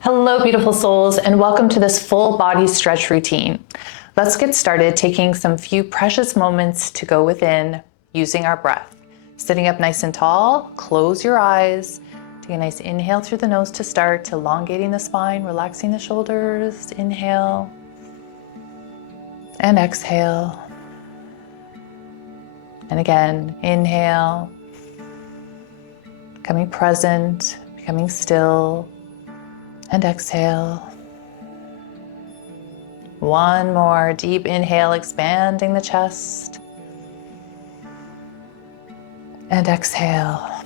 Hello, beautiful souls, and welcome to this full body stretch routine. Let's get started taking some few precious moments to go within using our breath. Sitting up nice and tall, close your eyes. Take a nice inhale through the nose to start, elongating the spine, relaxing the shoulders. Inhale and exhale. And again, inhale, becoming present, becoming still. And exhale. One more deep inhale, expanding the chest. And exhale.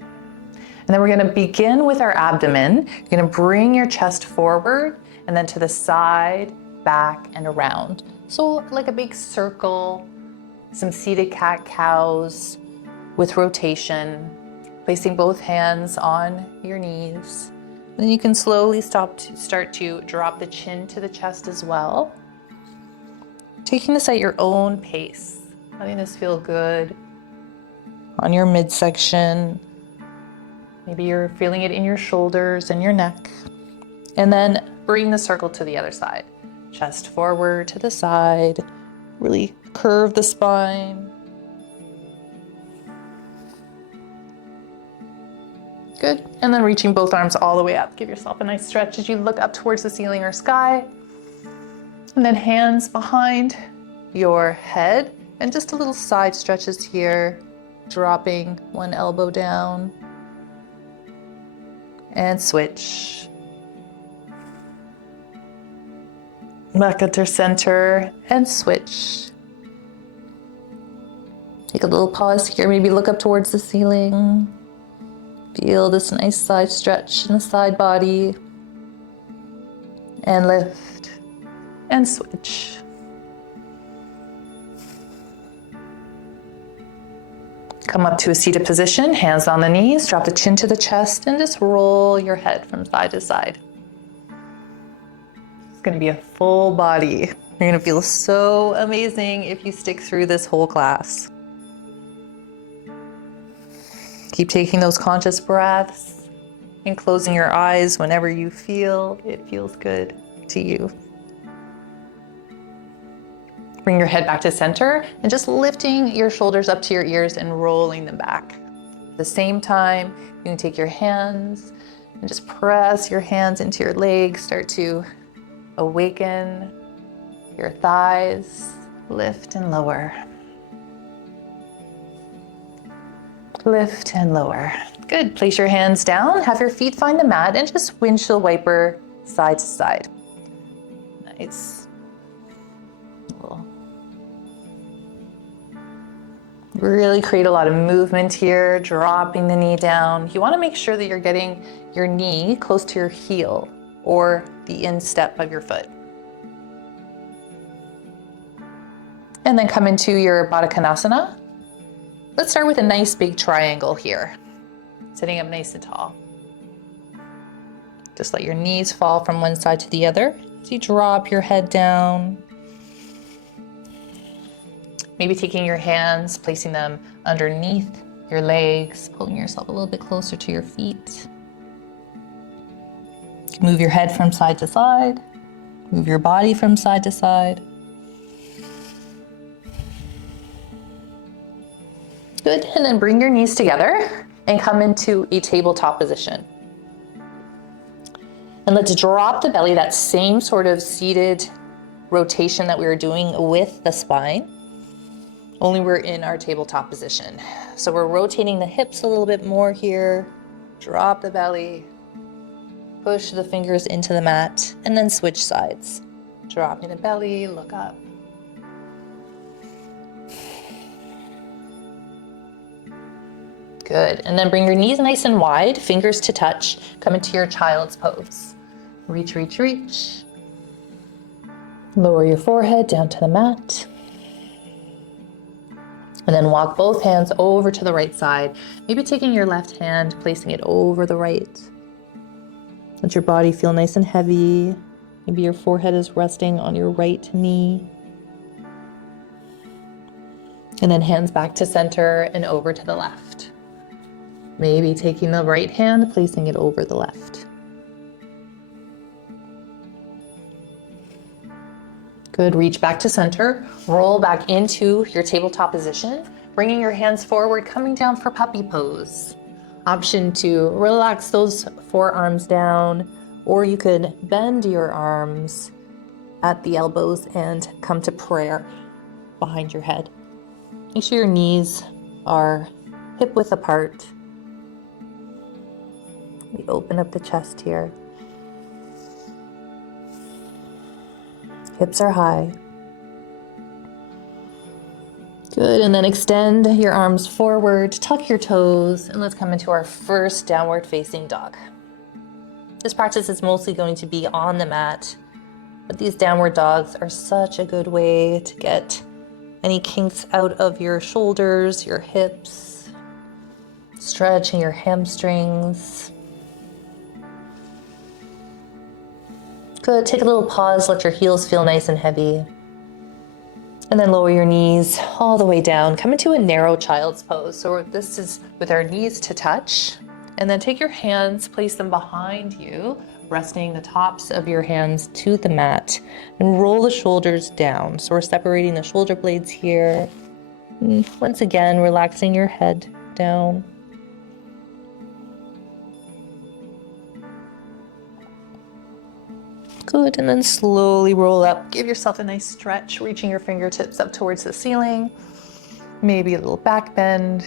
And then we're going to begin with our abdomen. You're going to bring your chest forward and then to the side, back, and around. So like a big circle, some seated cat-cows with rotation, placing both hands on your knees. Then you can slowly start to drop the chin to the chest as well. Taking this at your own pace, letting this feel good on your midsection. Maybe you're feeling it in your shoulders and your neck. And then bring the circle to the other side. Chest forward to the side, really curve the spine. Good, and then reaching both arms all the way up. Give yourself a nice stretch as you look up towards the ceiling or sky. And then hands behind your head and just a little side stretches here, dropping one elbow down. And switch. Back into center and switch. Take a little pause here, maybe look up towards the ceiling. Feel this nice side stretch in the side body. And lift and switch. Come up to a seated position, hands on the knees, drop the chin to the chest, and just roll your head from side to side. It's going to be a full body. You're going to feel so amazing if you stick through this whole class. Keep taking those conscious breaths and closing your eyes whenever you feel it feels good to you. Bring your head back to center and just lifting your shoulders up to your ears and rolling them back. At the same time, you can take your hands and just press your hands into your legs, start to awaken your thighs, lift and lower. Lift and lower. Good. Place your hands down, have your feet find the mat, and just windshield wiper side to side. Nice. Really create a lot of movement here, dropping the knee down. You want to make sure that you're getting your knee close to your heel or the instep of your foot. And then come into your Baddha Konasana. Let's start with a nice big triangle here. Sitting up nice and tall. Just let your knees fall from one side to the other as you drop your head down. Maybe taking your hands, placing them underneath your legs, pulling yourself a little bit closer to your feet. Move your head from side to side. Move your body from side to side. Good, and then bring your knees together and come into a tabletop position. And let's drop the belly, that same sort of seated rotation that we were doing with the spine, only we're in our tabletop position. So we're rotating the hips a little bit more here, drop the belly, push the fingers into the mat, and then switch sides. Dropping the belly, look up. Good, and then bring your knees nice and wide, fingers to touch, come into your child's pose. Reach, reach, reach. Lower your forehead down to the mat. And then walk both hands over to the right side, maybe taking your left hand, placing it over the right. Let your body feel nice and heavy. Maybe your forehead is resting on your right knee. And then hands back to center and over to the left. Maybe taking the right hand, placing it over the left. Good, reach back to center, roll back into your tabletop position, bringing your hands forward, coming down for puppy pose. Option to relax those forearms down, or you could bend your arms at the elbows and come to prayer behind your head. Make sure your knees are hip width apart. We open up the chest here. Hips are high. Good, and then extend your arms forward, tuck your toes, and let's come into our first downward facing dog. This practice is mostly going to be on the mat, but these downward dogs are such a good way to get any kinks out of your shoulders, your hips, stretching your hamstrings. Good, take a little pause, let your heels feel nice and heavy. And then lower your knees all the way down. Come into a narrow child's pose. So this is with our knees to touch. And then take your hands, place them behind you, resting the tops of your hands to the mat. And roll the shoulders down. So we're separating the shoulder blades here. And once again, relaxing your head down. Good, and then slowly roll up. Give yourself a nice stretch, reaching your fingertips up towards the ceiling. Maybe a little back bend.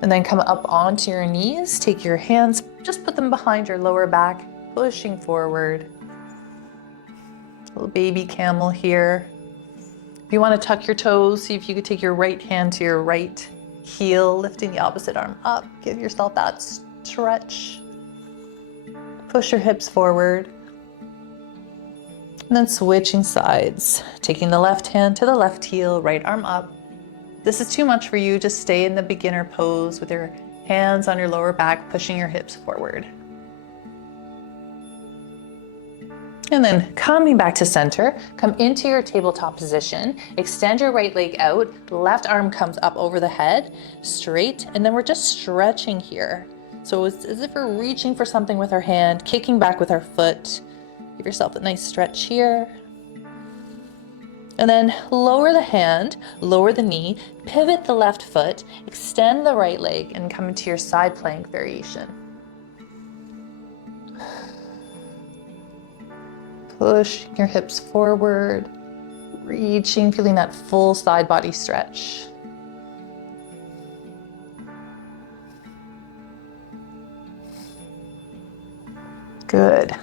And then come up onto your knees. Take your hands, just put them behind your lower back, pushing forward. Little baby camel here. If you want to tuck your toes, see if you could take your right hand to your right heel, lifting the opposite arm up. Give yourself that stretch. Push your hips forward. And then switching sides, taking the left hand to the left heel, right arm up. If this is too much for you, just stay in the beginner pose with your hands on your lower back, pushing your hips forward. And then coming back to center, come into your tabletop position, extend your right leg out, left arm comes up over the head, straight, and then we're just stretching here. So it's as if we're reaching for something with our hand, kicking back with our foot. Give yourself a nice stretch here. And then lower the hand, lower the knee, pivot the left foot, extend the right leg, and come into your side plank variation. Push your hips forward, reaching, feeling that full side body stretch. Good.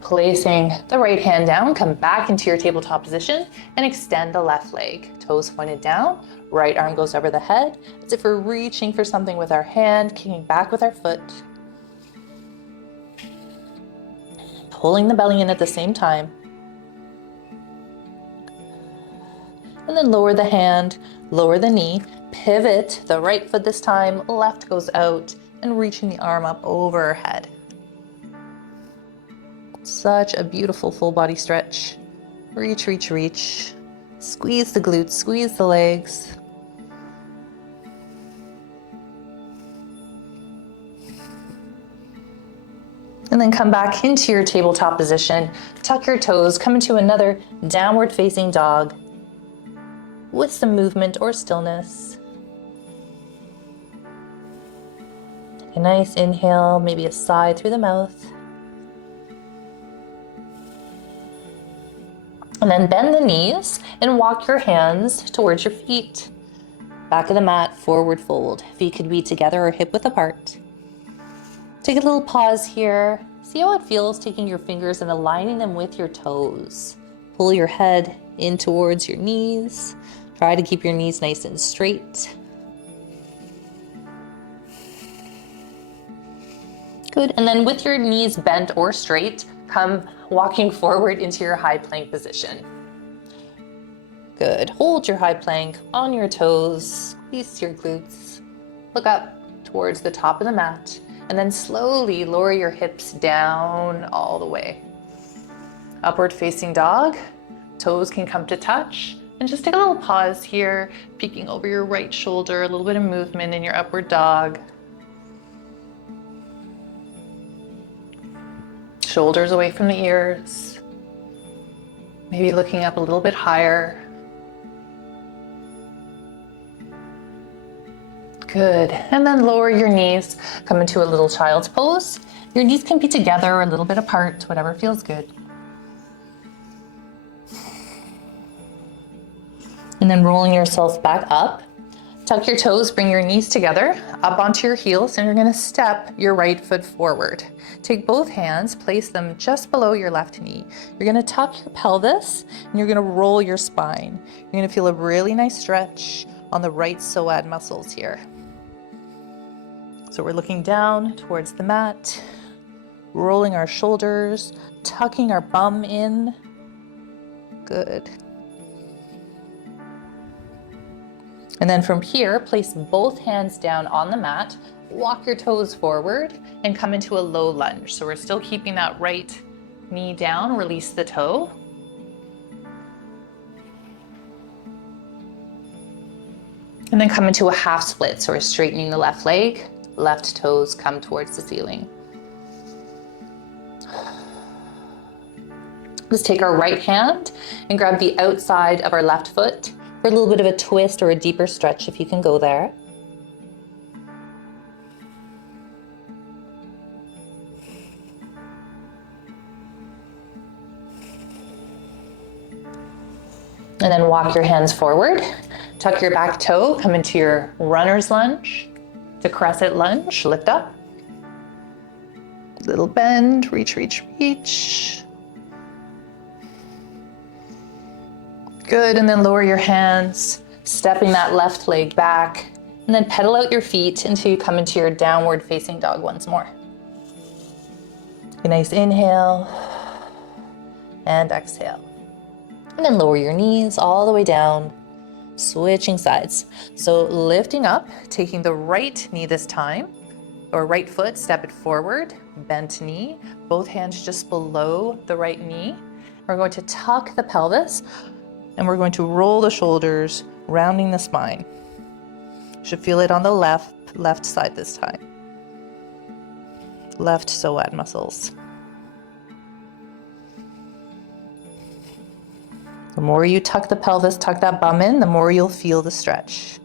Placing the right hand down, come back into your tabletop position and extend the left leg. Toes pointed down, right arm goes over the head, as if we're reaching for something with our hand, kicking back with our foot. Pulling the belly in at the same time. And then lower the hand, lower the knee, pivot the right foot this time, left goes out, and reaching the arm up overhead. Such a beautiful full body stretch. Reach, reach, reach. Squeeze the glutes, squeeze the legs. And then come back into your tabletop position. Tuck your toes, come into another downward facing dog with some movement or stillness. Take a nice inhale, maybe a sigh through the mouth. And then bend the knees and walk your hands towards your feet. Back of the mat, forward fold. Feet could be together or hip width apart. Take a little pause here. See how it feels taking your fingers and aligning them with your toes. Pull your head in towards your knees. Try to keep your knees nice and straight. Good, and then with your knees bent or straight, come walking forward into your high plank position. Good, hold your high plank on your toes, squeeze your glutes, look up towards the top of the mat, and then slowly lower your hips down all the way. Upward facing dog, toes can come to touch, and just take a little pause here, peeking over your right shoulder, a little bit of movement in your upward dog. Shoulders away from the ears. Maybe looking up a little bit higher. Good. And then lower your knees, come into a little child's pose. Your knees can be together or a little bit apart, whatever feels good. And then rolling yourself back up. Tuck your toes, bring your knees together, up onto your heels, and you're gonna step your right foot forward. Take both hands, place them just below your left knee. You're gonna tuck your pelvis, and you're gonna roll your spine. You're gonna feel a really nice stretch on the right psoas muscles here. So we're looking down towards the mat, rolling our shoulders, tucking our bum in. Good. And then from here, place both hands down on the mat, walk your toes forward, and come into a low lunge. So we're still keeping that right knee down, release the toe. And then come into a half split. So we're straightening the left leg, left toes come towards the ceiling. Let's take our right hand and grab the outside of our left foot for a little bit of a twist or a deeper stretch if you can go there. And then walk your hands forward. Tuck your back toe, come into your runner's lunge, to crescent lunge, lift up. Little bend, reach, reach, reach. Good, and then lower your hands, stepping that left leg back, and then pedal out your feet until you come into your downward facing dog once more. A nice inhale and exhale. And then lower your knees all the way down, switching sides. So lifting up, taking the right knee this time, or right foot, step it forward, bent knee, both hands just below the right knee. We're going to tuck the pelvis, and we're going to roll the shoulders, rounding the spine. You should feel it on the left side this time. Left psoas muscles. The more you tuck the pelvis, tuck that bum in, the more you'll feel the stretch.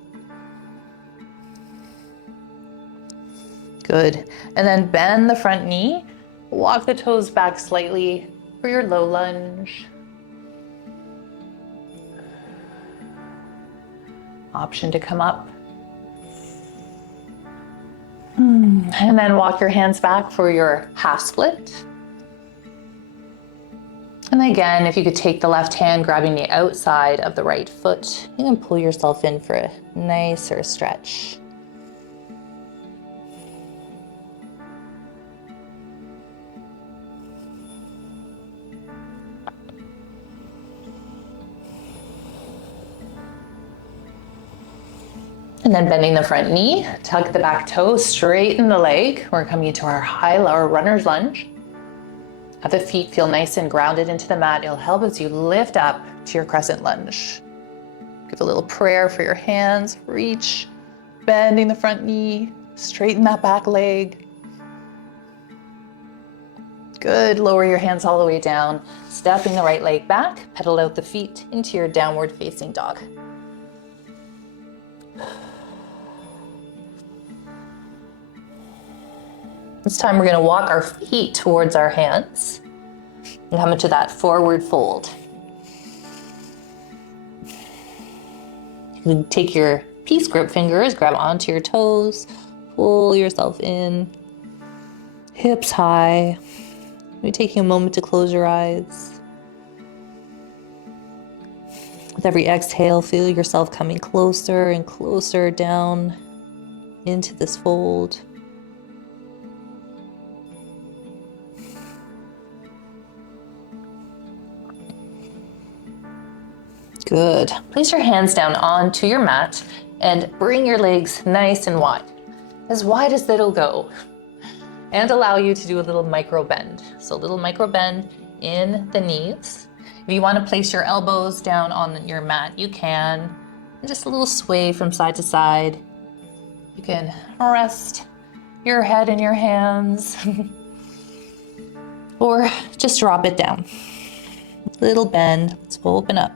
Good. And then bend the front knee, walk the toes back slightly for your low lunge. Option to come up. And then walk your hands back for your half split. And again, if you could take the left hand, grabbing the outside of the right foot, you can pull yourself in for a nicer stretch. And then bending the front knee, tuck the back toe, straighten the leg. We're coming into our high-lower runner's lunge. Have the feet feel nice and grounded into the mat. It'll help as you lift up to your crescent lunge. Give a little prayer for your hands. Reach, bending the front knee, straighten that back leg. Good, lower your hands all the way down. Stepping the right leg back, pedal out the feet into your downward facing dog. This time we're going to walk our feet towards our hands and come into that forward fold. You can take your peace grip fingers, grab onto your toes, pull yourself in, hips high. Maybe taking a moment to close your eyes. With every exhale, feel yourself coming closer and closer down into this fold. Good. Place your hands down onto your mat and bring your legs nice and wide as it'll go. And allow you to do a little micro bend. So a little micro bend in the knees. If you want to place your elbows down on your mat, you can. And just a little sway from side to side. You can rest your head in your hands or just drop it down. Little bend. Let's open up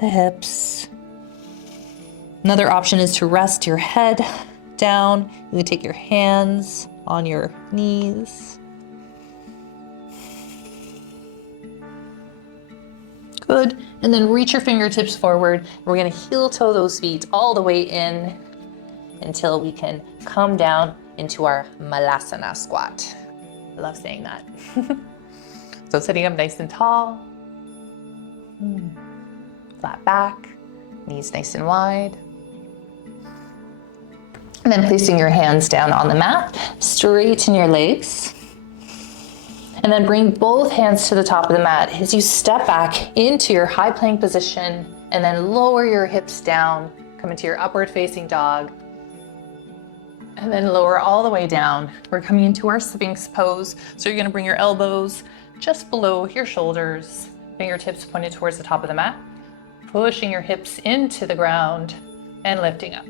the hips. Another option is to rest your head down. You can take your hands on your knees. Good. And then reach your fingertips forward. We're gonna heel toe those feet all the way in until we can come down into our Malasana squat. I love saying that. So sitting up nice and tall. Flat back, knees nice and wide. And then placing your hands down on the mat, straighten your legs. And then bring both hands to the top of the mat as you step back into your high plank position and then lower your hips down, come into your upward facing dog. And then lower all the way down. We're coming into our Sphinx pose. So you're gonna bring your elbows just below your shoulders, fingertips pointed towards the top of the mat, pushing your hips into the ground and lifting up.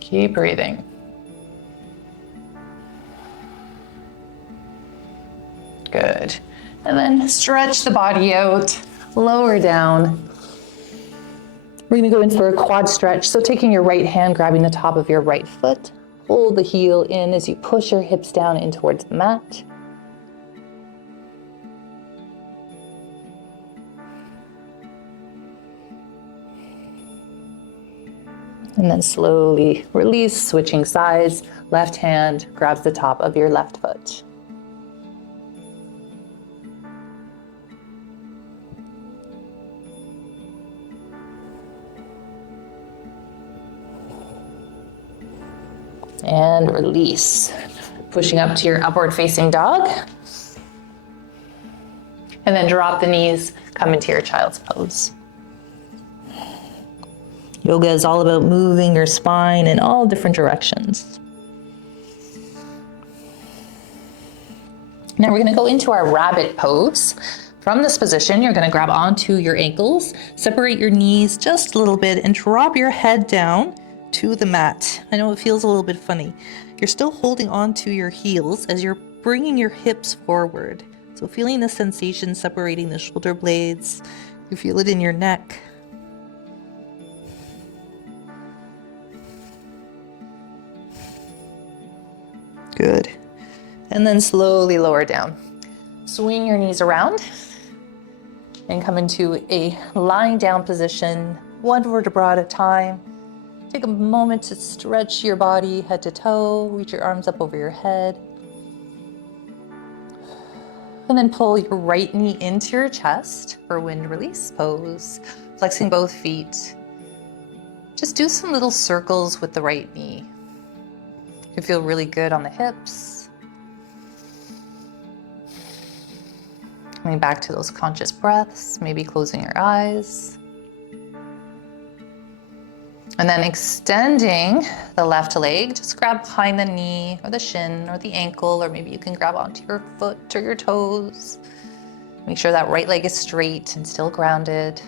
Keep breathing. Good. And then stretch the body out, lower down. We're gonna go in for a quad stretch. So taking your right hand, grabbing the top of your right foot, pull the heel in as you push your hips down in towards the mat. And then slowly release, switching sides. Left hand grabs the top of your left foot. And release. Pushing up to your upward facing dog. And then drop the knees, come into your child's pose. Yoga is all about moving your spine in all different directions. Now we're gonna go into our rabbit pose. From this position, you're gonna grab onto your ankles, separate your knees just a little bit and drop your head down to the mat. I know it feels a little bit funny. You're still holding onto your heels as you're bringing your hips forward. So feeling the sensation separating the shoulder blades. You feel it in your neck. Good. And then slowly lower down. Swing your knees around and come into a lying down position, one vertebra at a time. Take a moment to stretch your body head to toe, reach your arms up over your head. And then pull your right knee into your chest for wind release pose, flexing both feet. Just do some little circles with the right knee. You can feel really good on the hips. Coming back to those conscious breaths, maybe closing your eyes. And then extending the left leg, just grab behind the knee or the shin or the ankle, or maybe you can grab onto your foot or your toes. Make sure that right leg is straight and still grounded.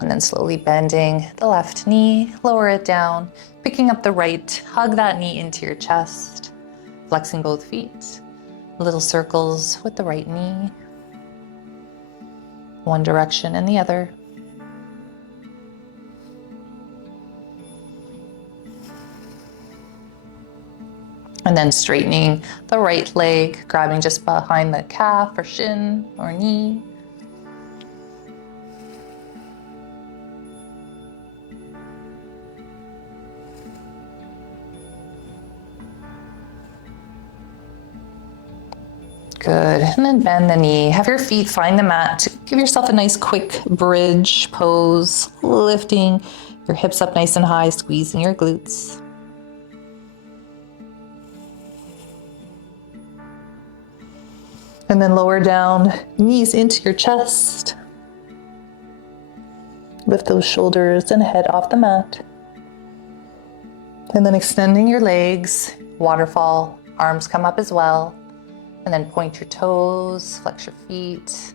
And then slowly bending the left knee, lower it down, picking up the right, hug that knee into your chest, flexing both feet, little circles with the right knee, one direction and the other. And then straightening the right leg, grabbing just behind the calf or shin or knee. Good, and then bend the knee. Have your feet find the mat. Give yourself a nice quick bridge pose, lifting your hips up nice and high, squeezing your glutes. And then lower down, knees into your chest. Lift those shoulders and head off the mat. And then extending your legs, waterfall, arms come up as well. And then point your toes, flex your feet.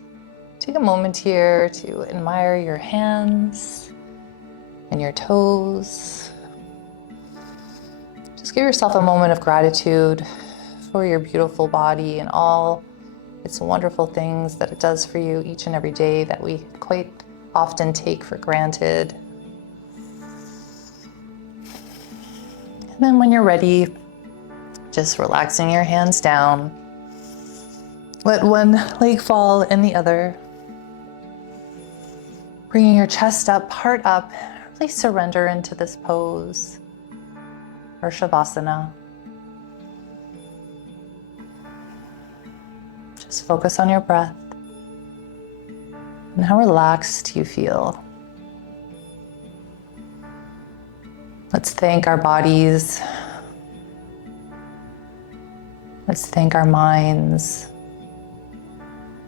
Take a moment here to admire your hands, and your toes. Just give yourself a moment of gratitude for your beautiful body and all its wonderful things that it does for you each and every day that we quite often take for granted. And then when you're ready, just relaxing your hands down. Let one leg fall in the other. Bringing your chest up, heart up. Really surrender into this pose, or Shavasana. Just focus on your breath and how relaxed you feel. Let's thank our bodies. Let's thank our minds.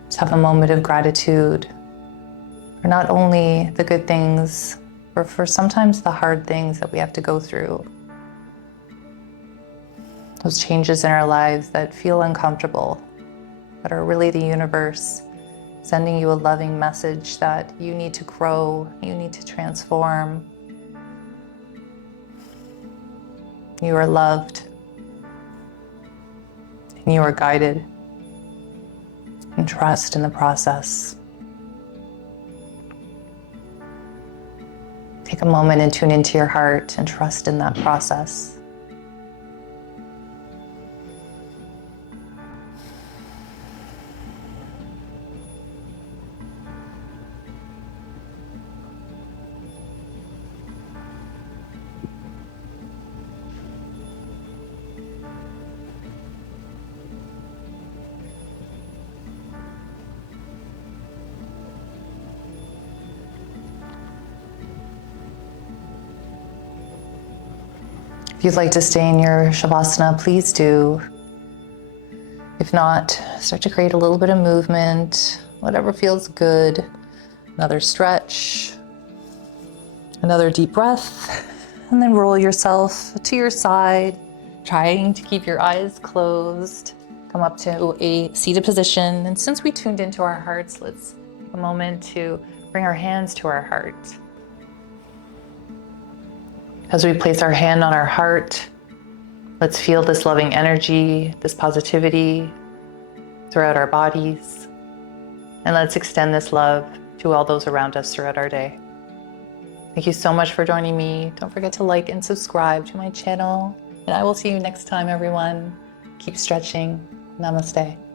Let's have a moment of gratitude for not only the good things, but for sometimes the hard things that we have to go through. Those changes in our lives that feel uncomfortable, but are really the universe sending you a loving message that you need to grow, you need to transform. You are loved, and you are guided, and trust in the process. Take a moment and tune into your heart and trust in that process. If you'd like to stay in your Shavasana, please do. If not, start to create a little bit of movement, whatever feels good. Another stretch, another deep breath, and then roll yourself to your side, trying to keep your eyes closed. Come up to a seated position. And since we tuned into our hearts, let's take a moment to bring our hands to our heart. As we place our hand on our heart, let's feel this loving energy, this positivity throughout our bodies. And let's extend this love to all those around us throughout our day. Thank you so much for joining me. Don't forget to like and subscribe to my channel. And I will see you next time, everyone. Keep stretching. Namaste.